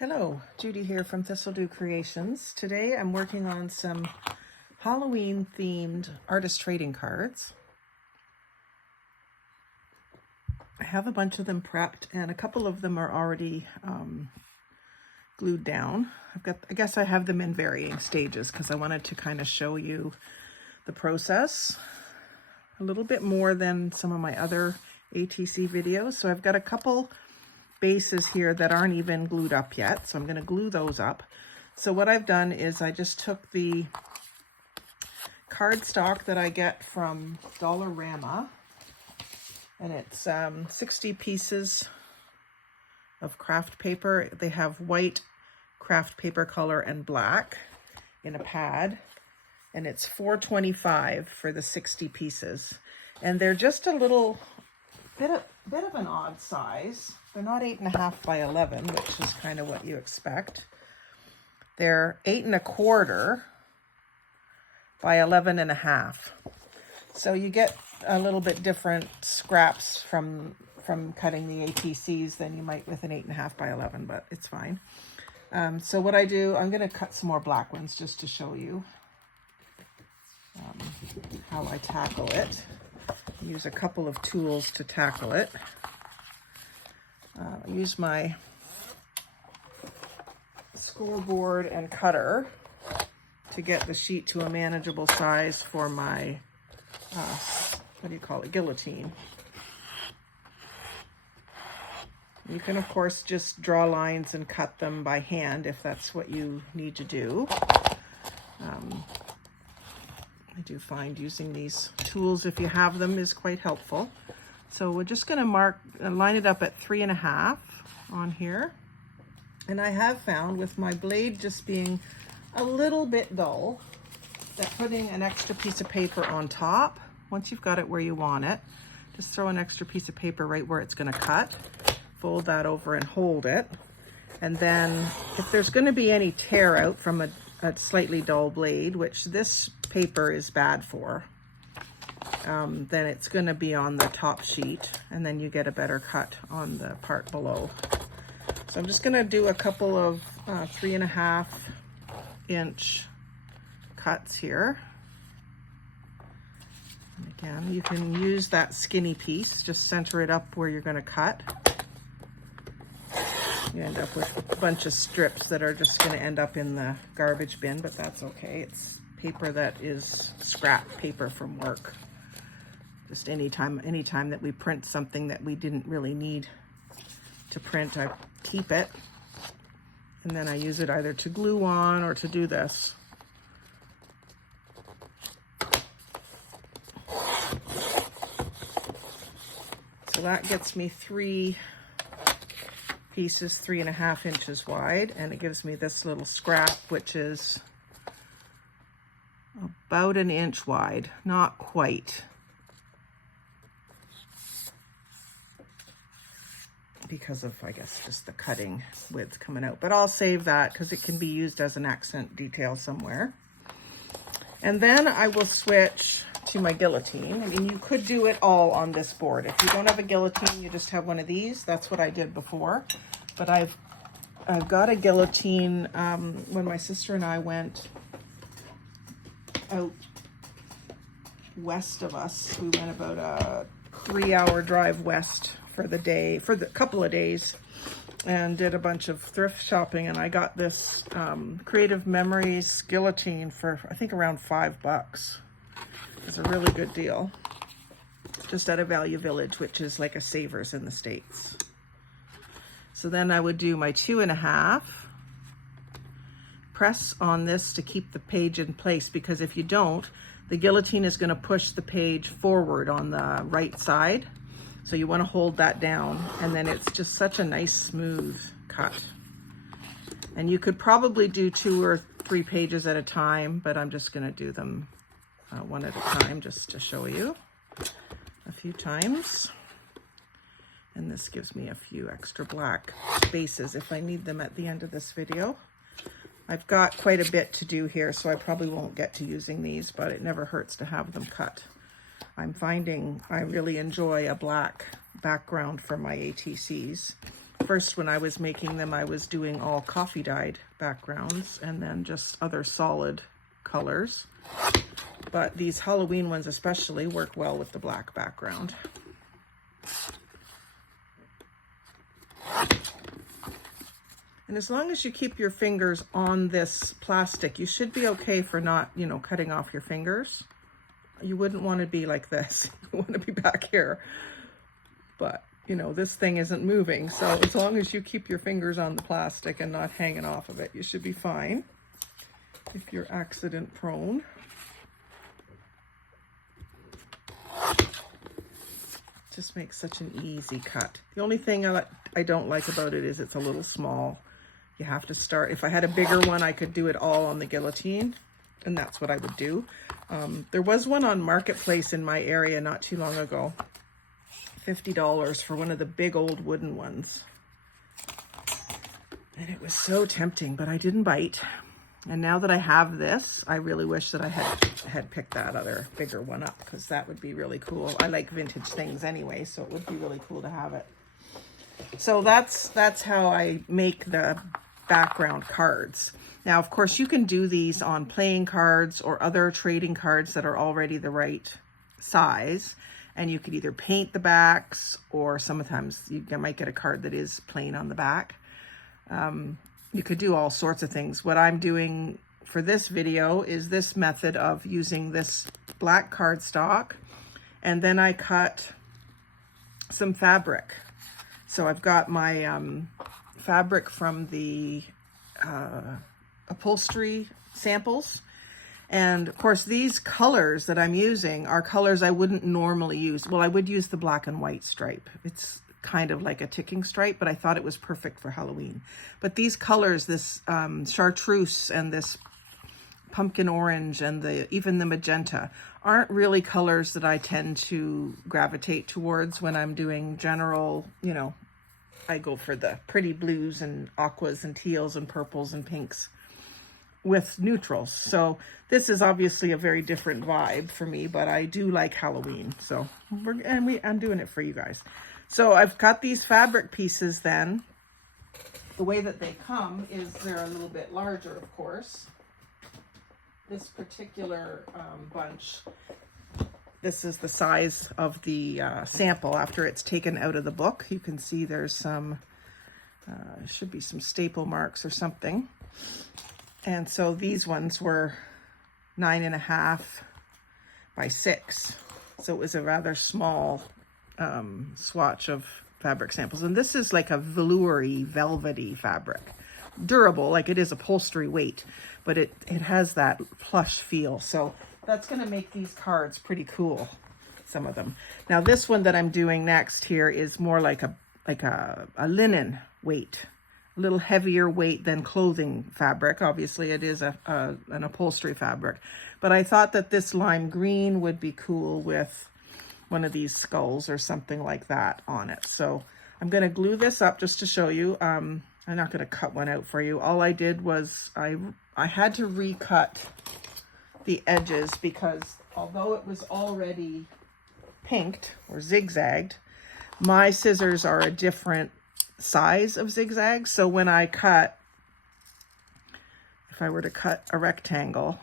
Hello, Judy here from Thistledew Creations. Today I'm working on some Halloween themed artist trading cards. I have a bunch of them prepped and a couple of them are already glued down. I guess I have them in varying stages because I wanted to kind of show you the process a little bit more than some of my other ATC videos. So I've got a couple bases here that aren't even glued up yet, so I'm going to glue those up. So what I've done is I just took the cardstock that I get from Dollarama, and it's 60 pieces of craft paper. They have white craft paper color and black in a pad, and it's $4.25 for the 60 pieces, and they're just a little bit of an odd size. They're not 8.5 by 11, which is kind of what you expect. They're 8.25 by 11.5. So you get a little bit different scraps from cutting the ATCs than you might with an 8.5 by 11, but it's fine. So what I do, I'm going to cut some more black ones just to show you how I tackle it. Use a couple of tools to tackle it. Use my scoreboard and cutter to get the sheet to a manageable size for my, what do you call it, guillotine. You can, of course, just draw lines and cut them by hand if that's what you need to do. I do find using these tools, if you have them, is quite helpful. So we're just going to line it up at 3.5 on here. And I have found with my blade just being a little bit dull that putting an extra piece of paper on top, once you've got it where you want it, just throw an extra piece of paper right where it's going to cut, fold that over and hold it. And then if there's going to be any tear out from a slightly dull blade, which this paper is bad for, then it's going to be on the top sheet, and then you get a better cut on the part below. So I'm just going to do a couple of 3.5 inch cuts here. And again, you can use that skinny piece, just center it up where you're going to cut. You end up with a bunch of strips that are just going to end up in the garbage bin, but that's okay. It's paper that is scrap paper from work. Just anytime that we print something that we didn't really need to print, I keep it. And then I use it either to glue on or to do this. So that gets me 3 pieces, 3.5 inches wide, and it gives me this little scrap, which is about 1 inch wide, not quite, because of, I guess, just the cutting width coming out. But I'll save that because it can be used as an accent detail somewhere. And then I will switch to my guillotine. I mean, you could do it all on this board. If you don't have a guillotine, you just have one of these. That's what I did before. But I've got a guillotine. When my sister and I went out west of us, we went about a 3-hour drive west for the couple of days, and did a bunch of thrift shopping, and I got this Creative Memories guillotine for I think around $5. It's a really good deal, just at a Value Village, which is like a Savers in the States. So then I would do my 2.5, press on this to keep the page in place, because if you don't, the guillotine is going to push the page forward on the right side. So you want to hold that down, and then it's just such a nice smooth cut. And you could probably do 2 or 3 pages at a time, but I'm just going to do them one at a time just to show you a few times. And this gives me a few extra black spaces if I need them at the end of this video. I've got quite a bit to do here, so I probably won't get to using these, but it never hurts to have them cut. I'm finding I really enjoy a black background for my ATCs. first, when I was making them, I was doing all coffee dyed backgrounds and then just other solid colors. But these Halloween ones especially work well with the black background. And as long as you keep your fingers on this plastic, you should be okay for not, you know, cutting off your fingers. You wouldn't want to be like this. You want to be back here. But, you know, this thing isn't moving. So as long as you keep your fingers on the plastic and not hanging off of it, you should be fine if you're accident prone. Just makes such an easy cut. The only thing I don't like about it is it's a little small. You have to start, if I had a bigger one, I could do it all on the guillotine, and that's what I would do. There was one on Marketplace in my area not too long ago, $50 for one of the big old wooden ones. And it was so tempting, but I didn't bite. And now that I have this, I really wish that I had picked that other bigger one up, because that would be really cool. I like vintage things anyway, so it would be really cool to have it. So that's how I make the background cards. Now, of course, you can do these on playing cards or other trading cards that are already the right size. And you could either paint the backs, or sometimes you might get a card that is plain on the back. You could do all sorts of things. What I'm doing for this video is this method of using this black cardstock, and then I cut some fabric. So I've got my fabric from the upholstery samples. And of course, these colors that I'm using are colors I wouldn't normally use. Well, I would use the black and white stripe. It's kind of like a ticking stripe, but I thought it was perfect for Halloween. But these colors, this chartreuse and this pumpkin orange and even the magenta, aren't really colors that I tend to gravitate towards when I'm doing general, you know, I go for the pretty blues and aquas and teals and purples and pinks with neutrals. So this is obviously a very different vibe for me, but I do like Halloween. So I'm doing it for you guys. So I've got these fabric pieces then. The way that they come is they're a little bit larger, of course. This particular bunch, this is the size of the sample after it's taken out of the book. You can see there's some, should be some staple marks or something. And so these ones were 9.5 by 6. So it was a rather small swatch of fabric samples. And this is like a velour-y, velvety fabric. Durable, like it is upholstery weight, but it has that plush feel. So that's going to make these cards pretty cool, some of them. Now this one that I'm doing next here is more like a linen weight, a little heavier weight than clothing fabric. Obviously it is an upholstery fabric, but I thought that this lime green would be cool with one of these skulls or something like that on it. So I'm going to glue this up just to show you. I'm not going to cut one out for you. All I did was I had to recut the edges because although it was already pinked or zigzagged, my scissors are a different size of zigzag. So when I cut, if I were to cut a rectangle,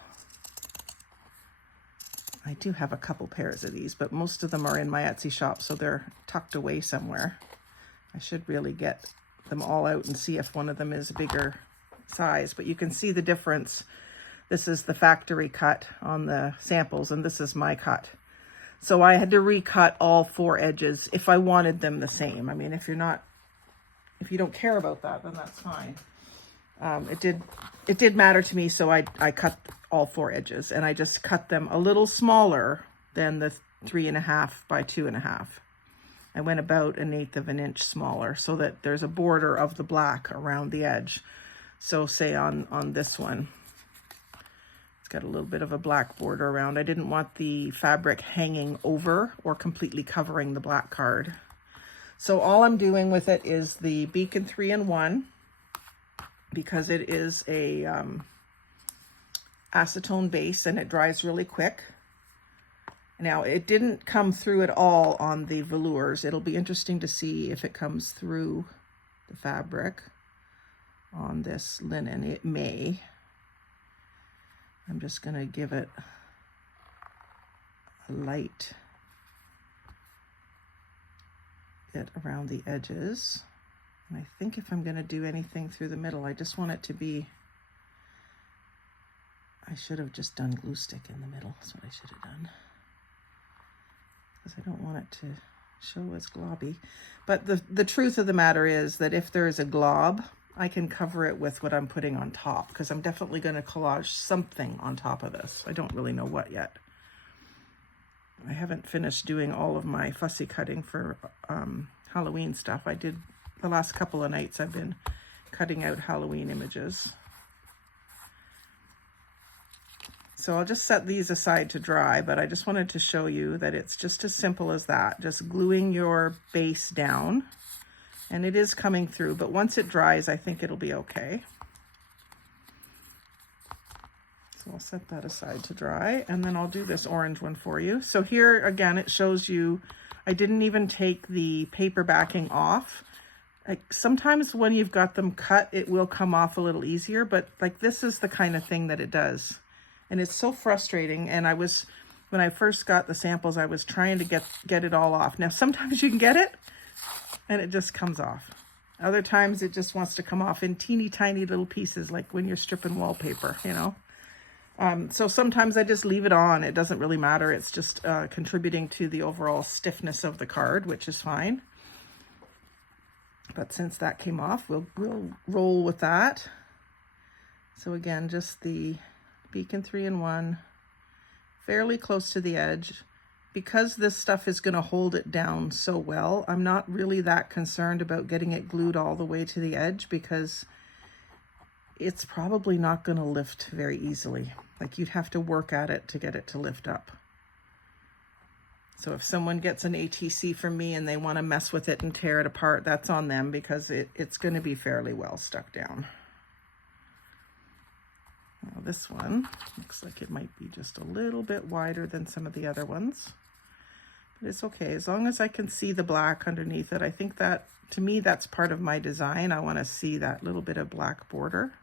I do have a couple pairs of these, but most of them are in my Etsy shop, so they're tucked away somewhere. I should really get them all out and see if one of them is a bigger size, but you can see the difference. This is the factory cut on the samples, and this is my cut. So I had to recut all 4 edges if I wanted them the same. I mean, if you don't care about that, then that's fine. It did matter to me, so I cut all 4 edges, and I just cut them a little smaller than the 3.5 by 2.5. I went about 1/8 of an inch smaller so that there's a border of the black around the edge. So say on this one, it's got a little bit of a black border around. I didn't want the fabric hanging over or completely covering the black card. So all I'm doing with it is the Beacon 3-in-1, because it is a acetone base and it dries really quick. Now, it didn't come through at all on the velours. It'll be interesting to see if it comes through the fabric on this linen. It may. I'm just going to give it a light bit around the edges. And I think if I'm going to do anything through the middle, I just want it to be, I should have just done glue stick in the middle. That's what I should have done. Because I don't want it to show as globby. But the truth of the matter is that if there is a glob, I can cover it with what I'm putting on top, because I'm definitely going to collage something on top of this. I don't really know what yet. I haven't finished doing all of my fussy cutting for Halloween stuff. I did the last couple of nights. I've been cutting out Halloween images. So I'll just set these aside to dry, but I just wanted to show you that it's just as simple as that. Just gluing your base down, and it is coming through, but once it dries, I think it'll be okay. So I'll set that aside to dry, and then I'll do this orange one for you. So here again, it shows you, I didn't even take the paper backing off. Like sometimes when you've got them cut, it will come off a little easier, but like this is the kind of thing that it does. And it's so frustrating. And when I first got the samples, I was trying to get it all off. Now, sometimes you can get it and it just comes off. Other times it just wants to come off in teeny tiny little pieces, like when you're stripping wallpaper, you know. So sometimes I just leave it on. It doesn't really matter. It's just contributing to the overall stiffness of the card, which is fine. But since that came off, we'll roll with that. So again, just the Beacon 3-in-1, fairly close to the edge. Because this stuff is going to hold it down so well, I'm not really that concerned about getting it glued all the way to the edge, because it's probably not going to lift very easily. Like you'd have to work at it to get it to lift up. So if someone gets an ATC from me and they want to mess with it and tear it apart, that's on them, because it's going to be fairly well stuck down. Now this one looks like it might be just a little bit wider than some of the other ones, but it's okay as long as I can see the black underneath it. I think that, to me, that's part of my design. I want to see that little bit of black border.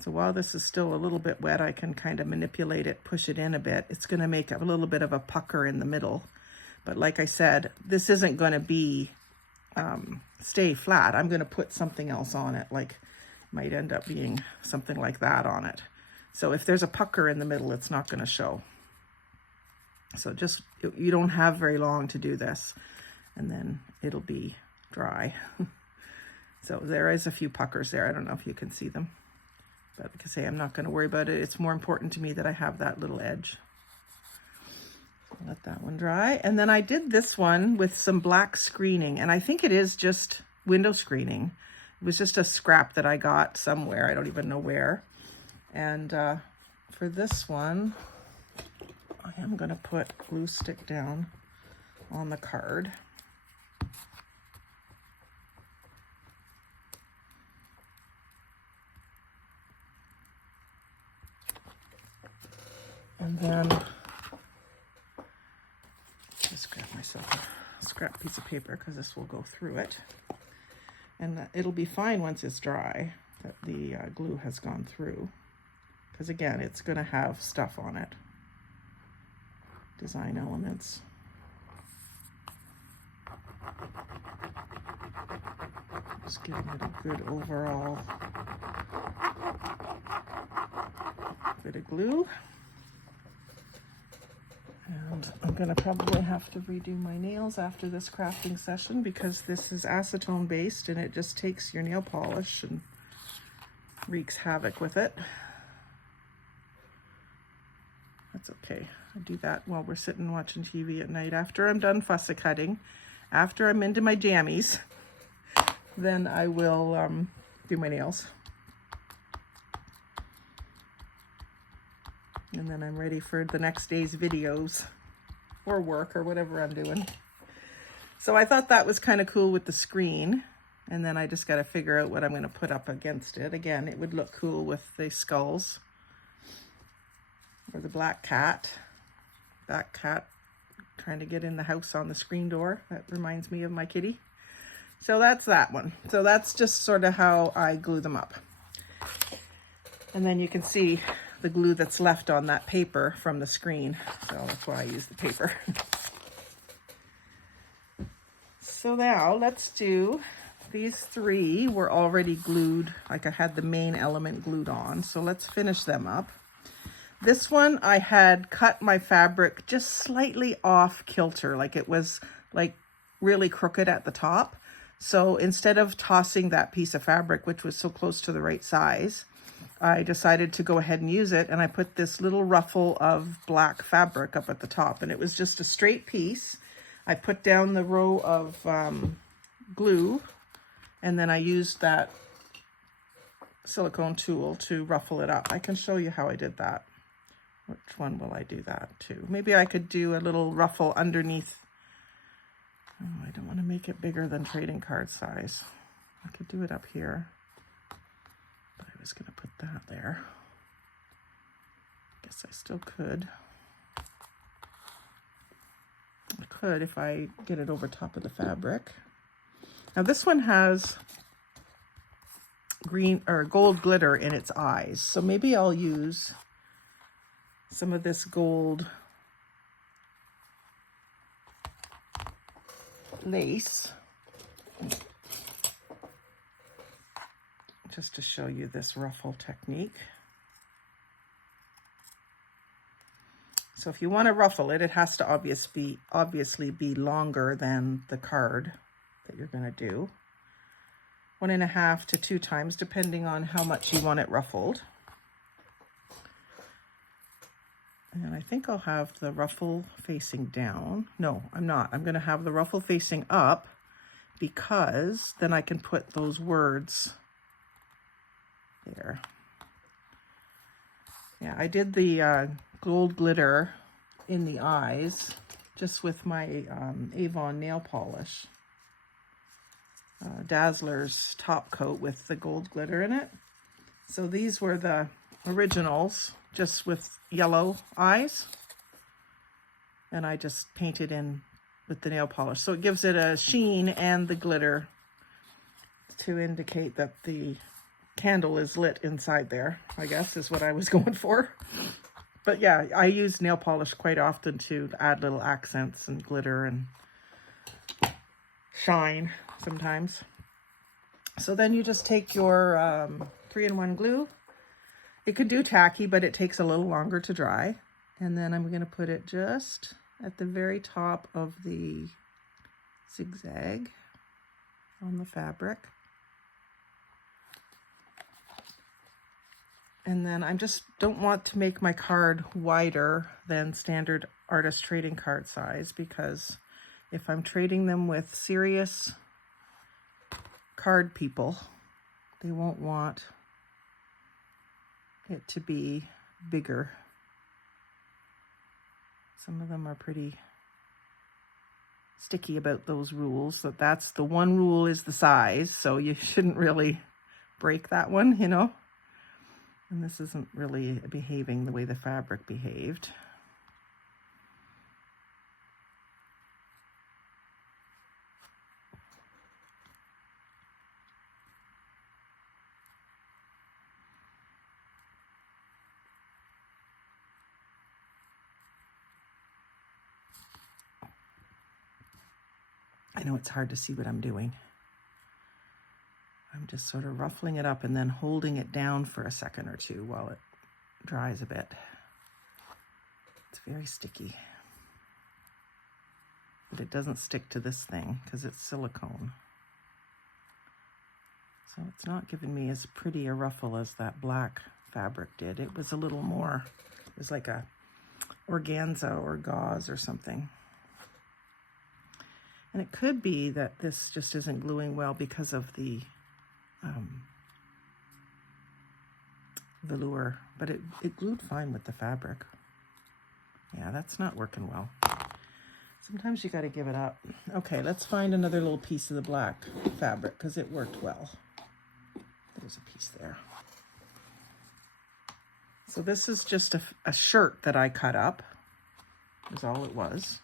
So while this is still a little bit wet, I can kind of manipulate it, push it in a bit. It's going to make a little bit of a pucker in the middle. But like I said, this isn't going to be stay flat. I'm going to put something else on it, like might end up being something like that on it. So if there's a pucker in the middle, it's not going to show. So just, you don't have very long to do this, and then it'll be dry. So there is a few puckers there. I don't know if you can see them, but like I say, I'm not going to worry about it. It's more important to me that I have that little edge. Let that one dry. And then I did this one with some black screening, and I think it is just window screening. It was just a scrap that I got somewhere. I don't even know where. And for this one, I am going to put glue stick down on the card. And then just grab myself a scrap piece of paper, because this will go through it. And it'll be fine once it's dry, that the glue has gone through. Because again, it's going to have stuff on it. Design elements. Just giving it a good overall bit of glue. And I'm going to probably have to redo my nails after this crafting session, because this is acetone based and it just takes your nail polish and wreaks havoc with it. That's okay. I do that while we're sitting watching TV at night. After I'm done fussy cutting, after I'm into my jammies, then I will do my nails. And then I'm ready for the next day's videos or work or whatever I'm doing. So I thought that was kind of cool with the screen. And then I just got to figure out what I'm going to put up against it. Again, it would look cool with the skulls or the black cat. That cat trying to get in the house on the screen door. That reminds me of my kitty. So that's that one. So that's just sort of how I glue them up. And then you can see the glue that's left on that paper from the screen. So that's why I use the paper. So now let's do these three were already glued, like I had the main element glued on. So let's finish them up. This one I had cut my fabric just slightly off kilter, like it was like really crooked at the top. So instead of tossing that piece of fabric, which was so close to the right size, I decided to go ahead and use it, and I put this little ruffle of black fabric up at the top, and it was just a straight piece. I put down the row of glue, and then I used that silicone tool to ruffle it up. I can show you how I did that. Which one will I do that to? Maybe I could do a little ruffle underneath. Oh, I don't want to make it bigger than trading card size. I could do it up here. But I was going to put that there. Guess I still could. I could if I get it over top of the fabric. Now this one has green or gold glitter in its eyes. So maybe I'll use some of this gold lace just to show you this ruffle technique. So if you want to ruffle it, it has to obviously be longer than the card that you're going to do. 1.5 to 2 times, depending on how much you want it ruffled. And I think I'll have the ruffle facing down. No, I'm not. I'm going to have the ruffle facing up because then I can put those words there. Yeah, I did the gold glitter in the eyes just with my Avon nail polish. Dazzler's top coat with the gold glitter in it. So these were the originals, just with yellow eyes. And I just painted in with the nail polish. So it gives it a sheen and the glitter to indicate that the candle is lit inside there, I guess is what I was going for. But yeah, I use nail polish quite often to add little accents and glitter and shine sometimes. So then you just take your 3-in-1 glue. It could do tacky, but it takes a little longer to dry. And then I'm going to put it just at the very top of the zigzag on the fabric. And then I just don't want to make my card wider than standard artist trading card size, because if I'm trading them with serious card people, they won't want it to be bigger. Some of them are pretty sticky about those rules. That's the one rule is the size, so you shouldn't really break that one, you know. And this isn't really behaving the way the fabric behaved. I know it's hard to see what I'm doing. I'm just sort of ruffling it up and then holding it down for a second or two while it dries a bit. It's very sticky. But it doesn't stick to this thing because it's silicone. So it's not giving me as pretty a ruffle as that black fabric did. It was a little more, it was like a organza or gauze or something. And it could be that this just isn't gluing well because of the velour, but it glued fine with the fabric. Yeah, that's not working well. Sometimes you got to give it up. Okay, let's find another little piece of the black fabric because it worked well. There's a piece there. So this is just a shirt that I cut up, is all it was.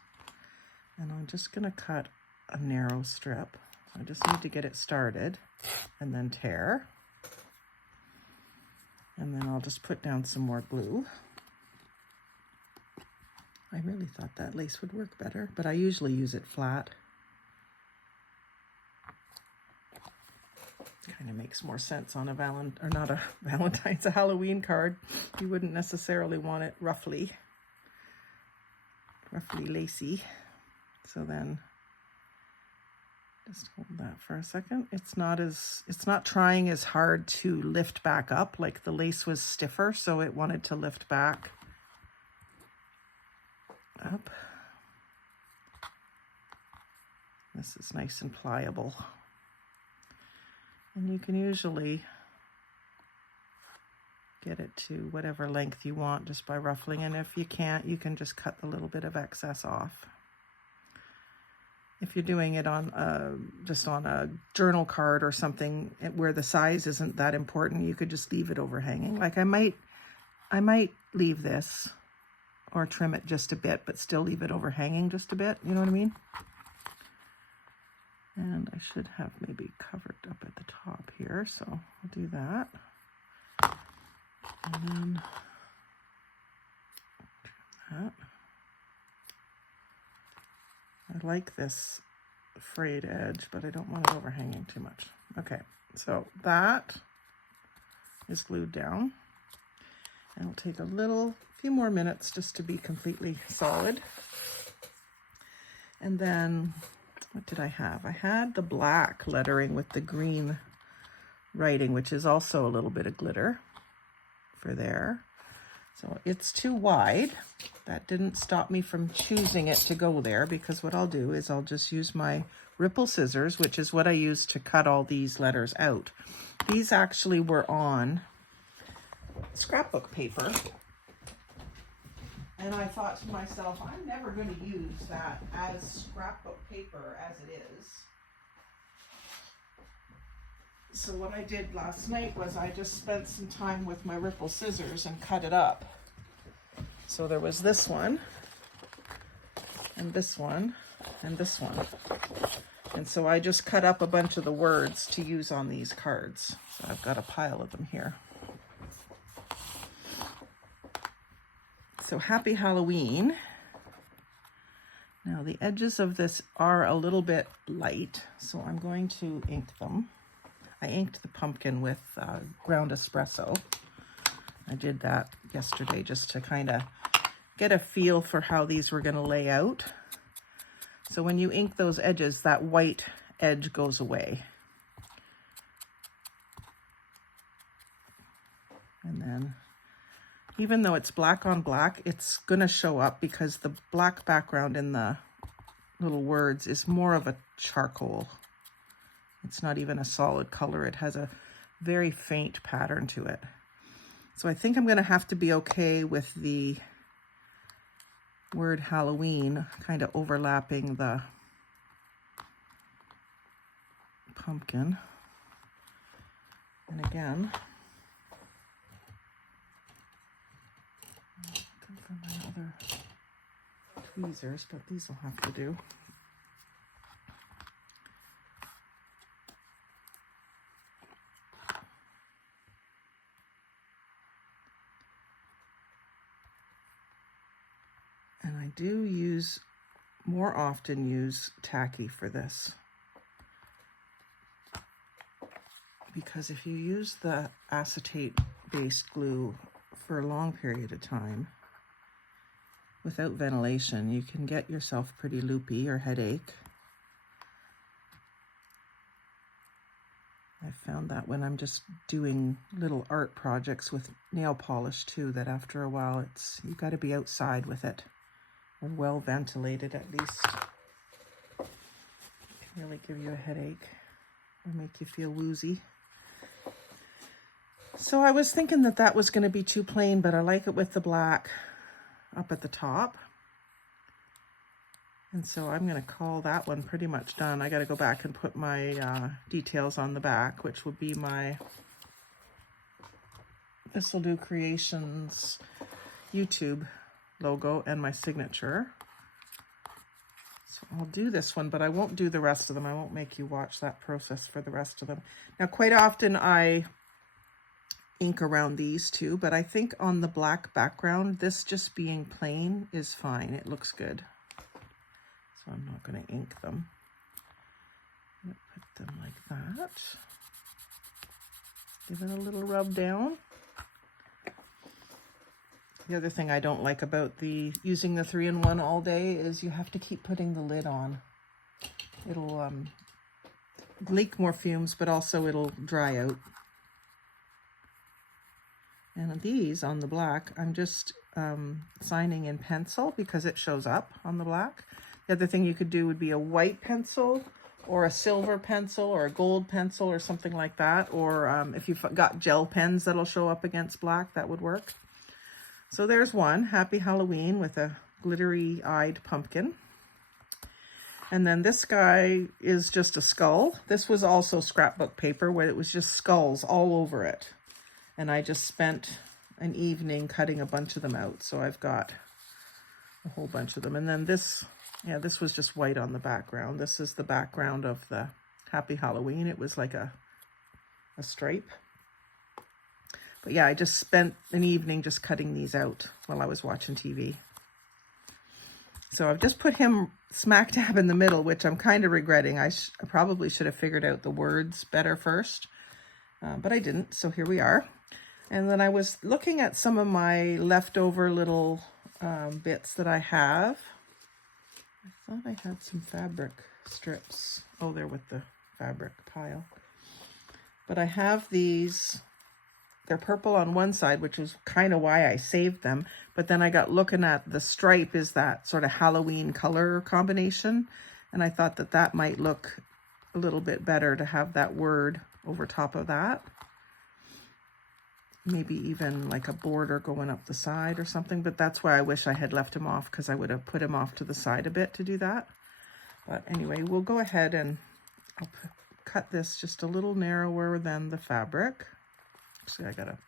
And I'm just going to cut a narrow strip I just need to get it started and then tear. And then I'll just put down some more glue. I really thought that lace would work better, but I usually use it flat. Kind of makes more sense on a a Halloween card. You wouldn't necessarily want it roughly lacy. So then just hold that for a second. It's not trying as hard to lift back up, like the lace was stiffer, so it wanted to lift back up. This is nice and pliable. And you can usually get it to whatever length you want just by ruffling. And if you can't, you can just cut a little bit of excess off. If you're doing it on just on a journal card or something where the size isn't that important, you could just leave it overhanging. Like I might leave this or trim it just a bit, but still leave it overhanging just a bit. You know what I mean? And I should have maybe covered up at the top here, so I'll do that. And then trim that. I like this frayed edge, but I don't want it overhanging too much. Okay, so that is glued down. And it'll take a few more minutes just to be completely solid. And then, what did I have? I had the black lettering with the green writing, which is also a little bit of glitter for there. So it's too wide. That didn't stop me from choosing it to go there, because what I'll do is I'll just use my ripple scissors, which is what I use to cut all these letters out. These actually were on scrapbook paper. And I thought to myself, I'm never going to use that as scrapbook paper as it is. So what I did last night was I just spent some time with my ripple scissors and cut it up. So there was this one, and this one, and this one. And so I just cut up a bunch of the words to use on these cards. So I've got a pile of them here. So happy Halloween. Now the edges of this are a little bit light, so I'm going to ink them. I inked the pumpkin with ground espresso. I did that yesterday just to kind of get a feel for how these were going to lay out. So when you ink those edges, that white edge goes away. And then, even though it's black on black, it's going to show up because the black background in the little words is more of a charcoal. It's not even a solid color. It has a very faint pattern to it. So I think I'm going to have to be okay with the word Halloween kind of overlapping the pumpkin. And again, looking for my other tweezers, but these will have to do. And I do more often use tacky for this. Because if you use the acetate-based glue for a long period of time, without ventilation, you can get yourself pretty loopy or headache. I found that when I'm just doing little art projects with nail polish too, that after a while you've got to be outside with it. Or well ventilated at least. It can really give you a headache or make you feel woozy. So I was thinking that was going to be too plain, but I like it with the black up at the top. And so I'm going to call that one pretty much done. I got to go back and put my details on the back, which would be my Thistledew Creations YouTube logo and my signature. So I'll do this one, but I won't do the rest of them. I won't make you watch that process for the rest of them. Now, quite often I ink around these too, but I think on the black background, this just being plain is fine. It looks good. So I'm not going to ink them. I'm going to put them like that. Give it a little rub down. The other thing I don't like about using the 3-in-1 all day is you have to keep putting the lid on. It'll leak more fumes, but also it'll dry out. And these on the black, I'm just signing in pencil because it shows up on the black. The other thing you could do would be a white pencil or a silver pencil or a gold pencil or something like that. Or if you've got gel pens that'll show up against black, that would work. So there's one, Happy Halloween with a glittery-eyed pumpkin. And then this guy is just a skull. This was also scrapbook paper where it was just skulls all over it. And I just spent an evening cutting a bunch of them out. So I've got a whole bunch of them. And then this, yeah, this was just white on the background. This is the background of the Happy Halloween. It was like a stripe. But yeah, I just spent an evening just cutting these out while I was watching TV. So I've just put him smack dab in the middle, which I'm kind of regretting. I probably should have figured out the words better first, but I didn't. So here we are. And then I was looking at some of my leftover little bits that I have. I thought I had some fabric strips. Oh, they're with the fabric pile. But I have these. They're purple on one side, which is kind of why I saved them. But then I got looking at the stripe is that sort of Halloween color combination. And I thought that that might look a little bit better to have that word over top of that. Maybe even like a border going up the side or something. But that's why I wish I had left him off, because I would have put him off to the side a bit to do that. But anyway, we'll go ahead and I'll cut this just a little narrower than the fabric. Actually, I gotta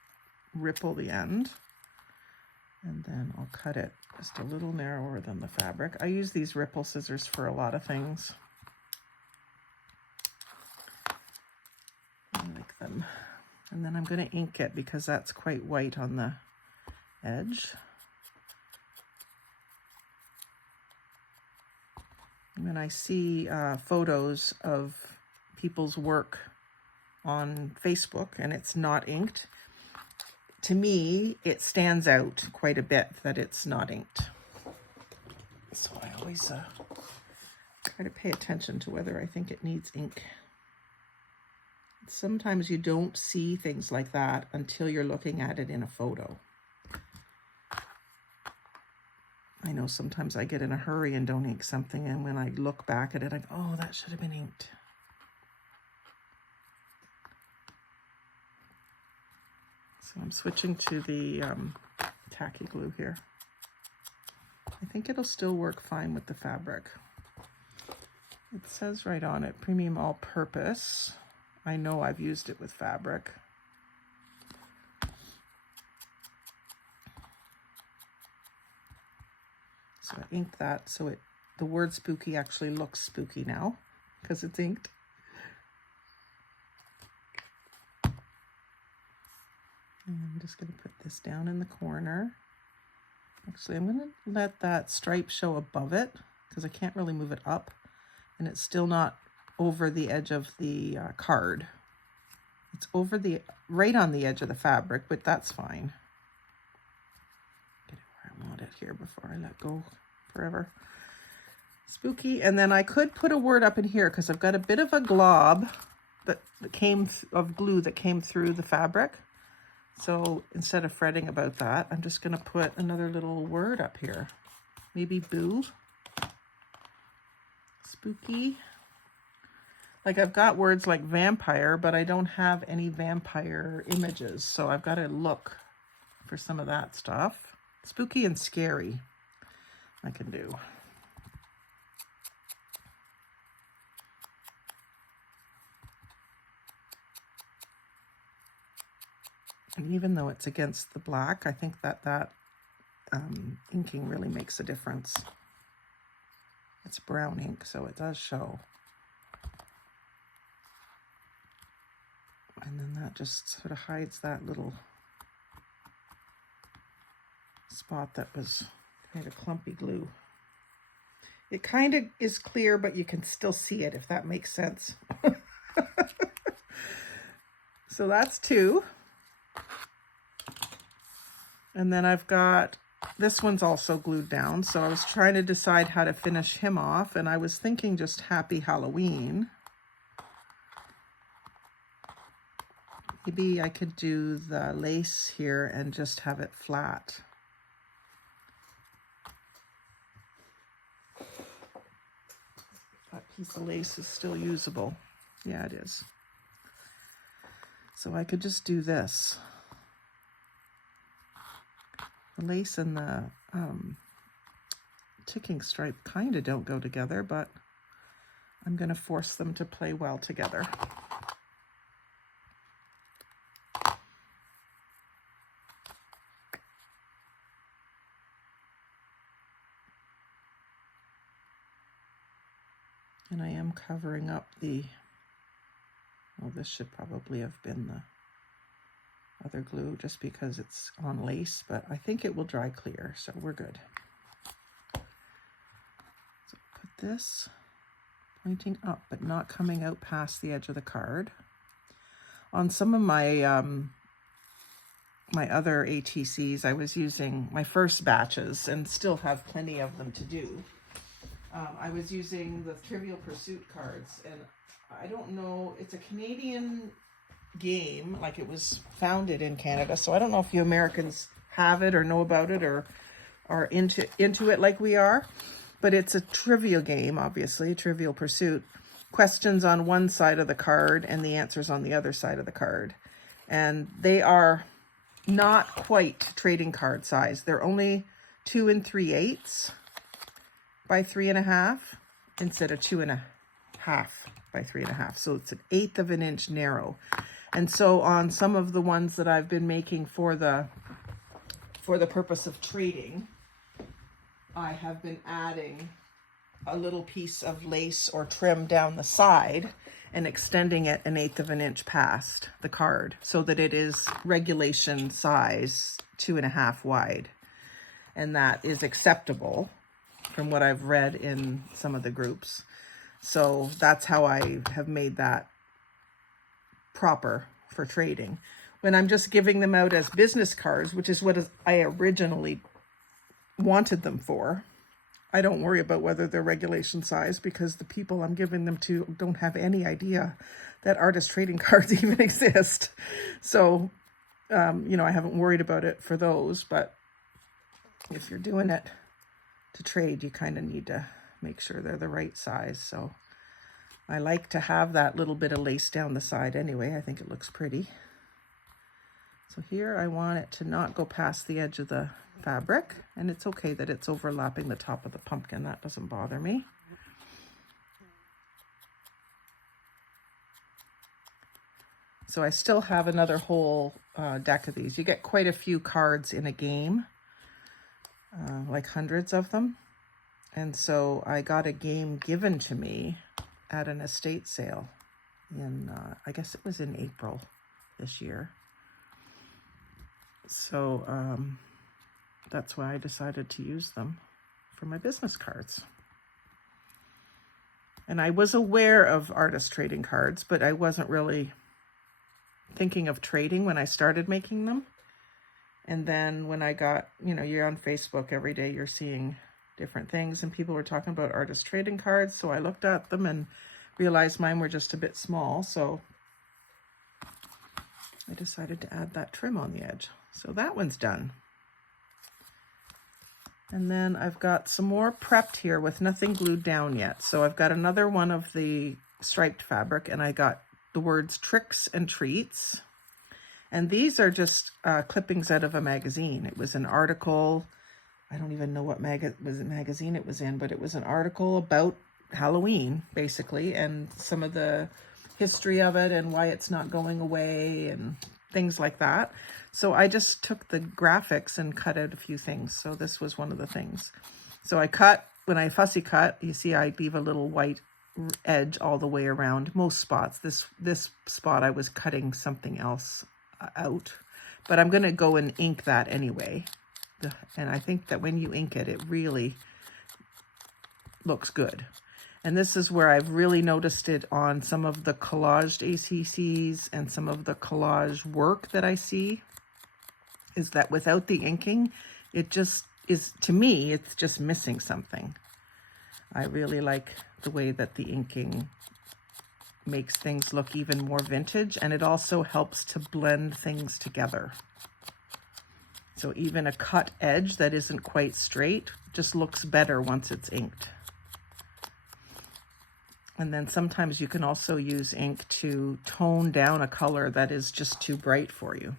ripple the end, and then I'll cut it just a little narrower than the fabric. I use these ripple scissors for a lot of things. I like them. And then I'm gonna ink it because that's quite white on the edge. When I see photos of people's work on Facebook and it's not inked, to me it stands out quite a bit that it's not inked. So I always try to pay attention to whether I think it needs ink. Sometimes you don't see things like that until you're looking at it in a photo. I know sometimes I get in a hurry and don't ink something, and when I look back at it, I go, oh, that should have been inked. So I'm switching to the tacky glue here. I think it'll still work fine with the fabric. It says right on it, premium all-purpose. I know I've used it with fabric. So I inked that so the word spooky actually looks spooky now because it's inked. And I'm just going to put this down in the corner. Actually, I'm going to let that stripe show above it because I can't really move it up. And it's still not over the edge of the card. It's over right on the edge of the fabric, but that's fine. Get it where I want it here before I let go forever. Spooky. And then I could put a word up in here because I've got a bit of a glob that came of glue that came through the fabric. So instead of fretting about that, I'm just going to put another little word up here. Maybe boo. Spooky. Like I've got words like vampire, but I don't have any vampire images. So I've got to look for some of that stuff. Spooky and scary I can do. And even though it's against the black, I think that inking really makes a difference. It's brown ink, so it does show. And then that just sort of hides that little spot that was kind of clumpy glue. It kind of is clear, but you can still see it, if that makes sense. So that's 2. And then I've got, this one's also glued down. So I was trying to decide how to finish him off, and I was thinking just Happy Halloween. Maybe I could do the lace here and just have it flat. That piece of lace is still usable. Yeah, it is. So I could just do this. The lace and the ticking stripe kind of don't go together, but I'm going to force them to play well together. And I am covering up the, well, this should probably have been the other glue just because it's on lace, but I think it will dry clear, so we're good. So put this pointing up, but not coming out past the edge of the card. On some of my my other ATCs, I was using my first batches and still have plenty of them to do. I was using the Trivial Pursuit cards, and I don't know, it's a Canadian game, like it was founded in Canada, so I don't know if you Americans have it or know about it or are into it like we are, but it's a trivia game, obviously, Trivial Pursuit. Questions on one side of the card and the answers on the other side of the card. And they are not quite trading card size. They're only 2 3/8 by 3.5 instead of 2.5 by 3.5. So it's 1/8 of an inch narrow. And so on some of the ones that I've been making for the purpose of trading, I have been adding a little piece of lace or trim down the side and extending it 1/8 of an inch past the card so that it is regulation size 2.5 wide. And that is acceptable from what I've read in some of the groups. So that's how I have made that proper for trading. When I'm just giving them out as business cards, which is what I originally wanted them for, I don't worry about whether they're regulation size because the people I'm giving them to don't have any idea that artist trading cards even exist. So, you know, I haven't worried about it for those, but if you're doing it to trade, you kind of need to make sure they're the right size. So I like to have that little bit of lace down the side anyway. I think it looks pretty. So here I want it to not go past the edge of the fabric, and it's okay that it's overlapping the top of the pumpkin. That doesn't bother me. So I still have another whole deck of these. You get quite a few cards in a game, like hundreds of them. And so I got a game given to me at an estate sale in, I guess it was in April this year. So that's why I decided to use them for my business cards. And I was aware of artist trading cards, but I wasn't really thinking of trading when I started making them. And then when I got, you know, you're on Facebook every day, you're seeing different things and people were talking about artist trading cards. So I looked at them and realized mine were just a bit small. So I decided to add that trim on the edge. So that one's done. And then I've got some more prepped here with nothing glued down yet. So I've got another one of the striped fabric and I got the words tricks and treats. And these are just clippings out of a magazine. It was an article. I don't even know what magazine it was in, but it was an article about Halloween, basically, and some of the history of it and why it's not going away and things like that. So I just took the graphics and cut out a few things. So this was one of the things. So I cut when I fussy cut, you see I leave a little white edge all the way around most spots. This spot I was cutting something else out, but I'm going to go and ink that anyway. And I think that when you ink it, it really looks good. And this is where I've really noticed it on some of the collaged ATCs and some of the collage work that I see, is that without the inking, it just is, to me, it's just missing something. I really like the way that the inking makes things look even more vintage, and it also helps to blend things together. So even a cut edge that isn't quite straight just looks better once it's inked. And then sometimes you can also use ink to tone down a color that is just too bright for you.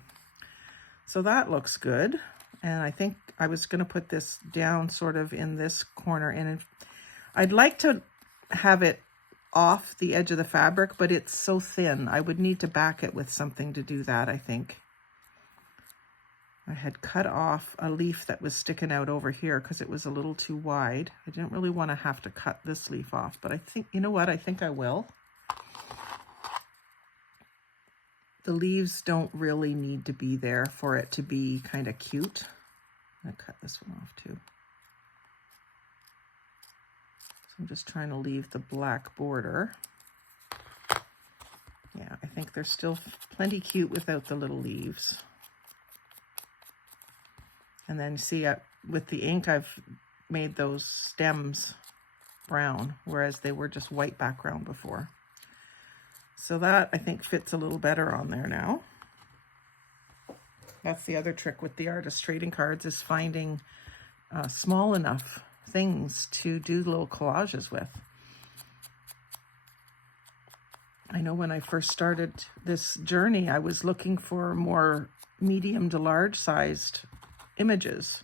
So that looks good. And I think I was going to put this down sort of in this corner. And I'd like to have it off the edge of the fabric, but it's so thin. I would need to back it with something to do that, I think. I had cut off a leaf that was sticking out over here because it was a little too wide. I didn't really want to have to cut this leaf off, but I think, you know what? I think I will. The leaves don't really need to be there for it to be kind of cute. I'm going to cut this one off too. So I'm just trying to leave the black border. Yeah, I think they're still plenty cute without the little leaves. And then see, with the ink, I've made those stems brown, whereas they were just white background before. So that, I think, fits a little better on there now. That's the other trick with the artist trading cards, is finding small enough things to do little collages with. I know when I first started this journey, I was looking for more medium to large sized images,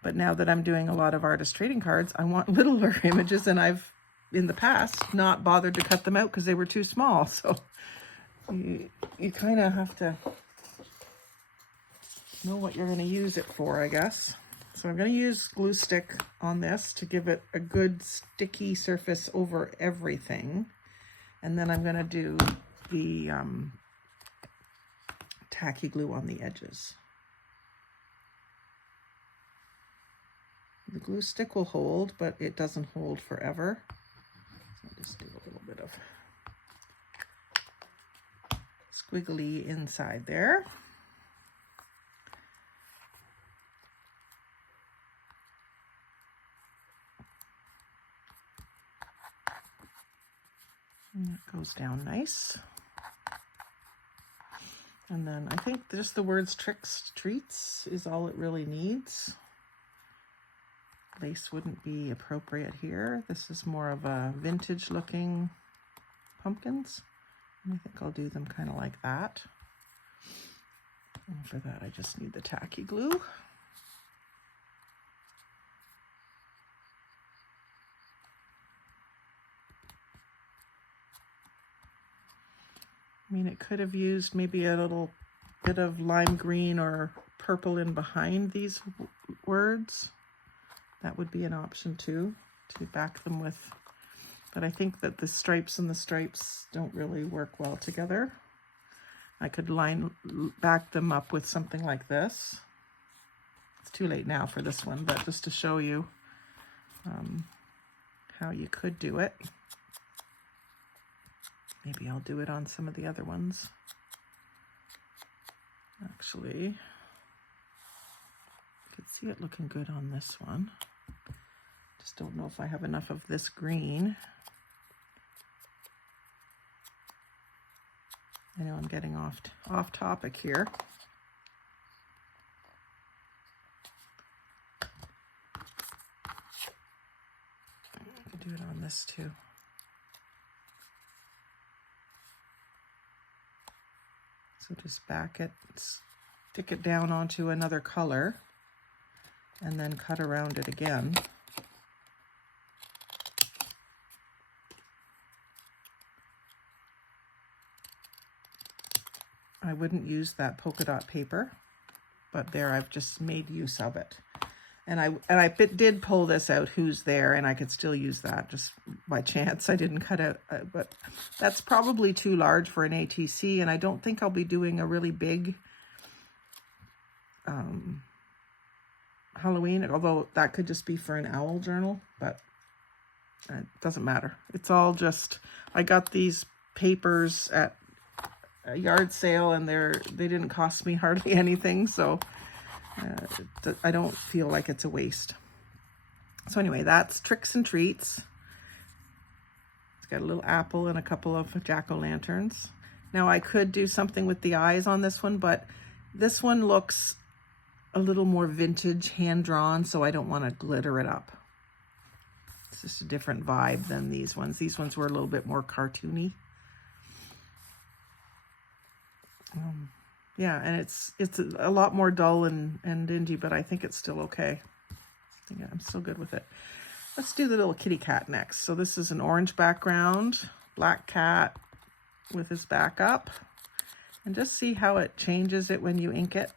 but now that I'm doing a lot of artist trading cards, I want littler images, and I've in the past not bothered to cut them out because they were too small. So you kind of have to know what you're going to use it for, I guess. So I'm going to use glue stick on this to give it a good sticky surface over everything, and then I'm going to do the tacky glue on the edges. The glue stick will hold, but it doesn't hold forever. So I'll just do a little bit of squiggly inside there. And that goes down nice. And then I think just the words tricks, treats is all it really needs. Lace wouldn't be appropriate here. This is more of a vintage looking pumpkins. And I think I'll do them kind of like that. And for that, I just need the tacky glue. I mean, it could have used maybe a little bit of lime green or purple in behind these words. That would be an option too, to back them with. But I think that the stripes and the stripes don't really work well together. I could back them up with something like this. It's too late now for this one, but just to show you how you could do it. Maybe I'll do it on some of the other ones. Actually, I could see it looking good on this one. Just don't know if I have enough of this green. I know I'm getting off topic here. I could do it on this too. So just back it, stick it down onto another color, and then cut around it again. I wouldn't use that polka dot paper, but there I've just made use of it. And I did pull this out, Who's There, and I could still use that just by chance. I didn't cut out, but that's probably too large for an ATC, and I don't think I'll be doing a really big Halloween, although that could just be for an owl journal, but it doesn't matter. It's all just, I got these papers at a yard sale, and they didn't cost me hardly anything, so I don't feel like it's a waste. So anyway, that's Tricks and Treats. It's got a little apple and a couple of jack-o'-lanterns. Now I could do something with the eyes on this one, but this one looks a little more vintage, hand-drawn, so I don't want to glitter it up. It's just a different vibe than these ones. These ones were a little bit more cartoony. Yeah, and it's a lot more dull and dingy, but I think it's still okay. Yeah, I'm still good with it. Let's do the little kitty cat next. So this is an orange background, black cat with his back up. And just see how it changes it when you ink it.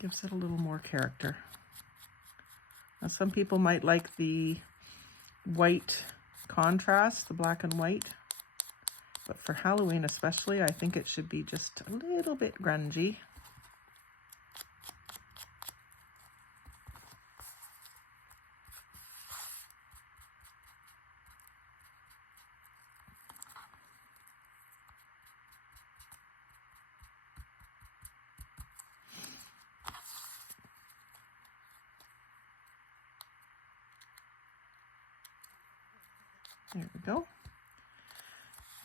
Gives it a little more character. Now some people might like the white contrast, the black and white. But for Halloween especially, I think it should be just a little bit grungy. There we go.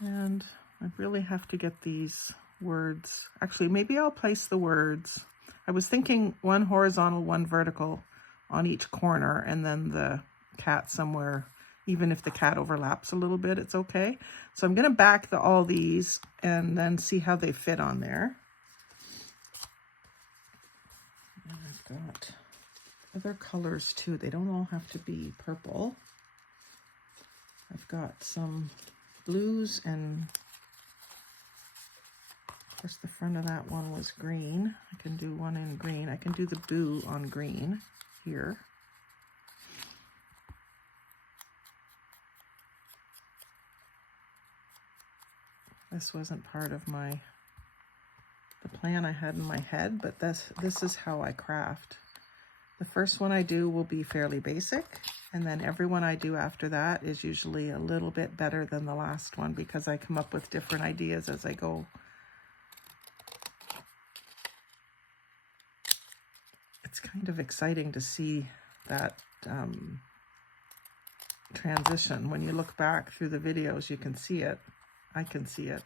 And I really have to get these words. Actually, maybe I'll place the words. I was thinking one horizontal, one vertical on each corner, and then the cat somewhere. Even if the cat overlaps a little bit, it's okay. So I'm going to back all these and then see how they fit on there. And I've got other colors too. They don't all have to be purple. I've got some blues, and of course the front of that one was green. I can do one in green. I can do the boo on green here. This wasn't part of the plan I had in my head, but this is how I craft. The first one I do will be fairly basic, and then every one I do after that is usually a little bit better than the last one because I come up with different ideas as I go. It's kind of exciting to see that transition. When you look back through the videos, you can see it. I can see it.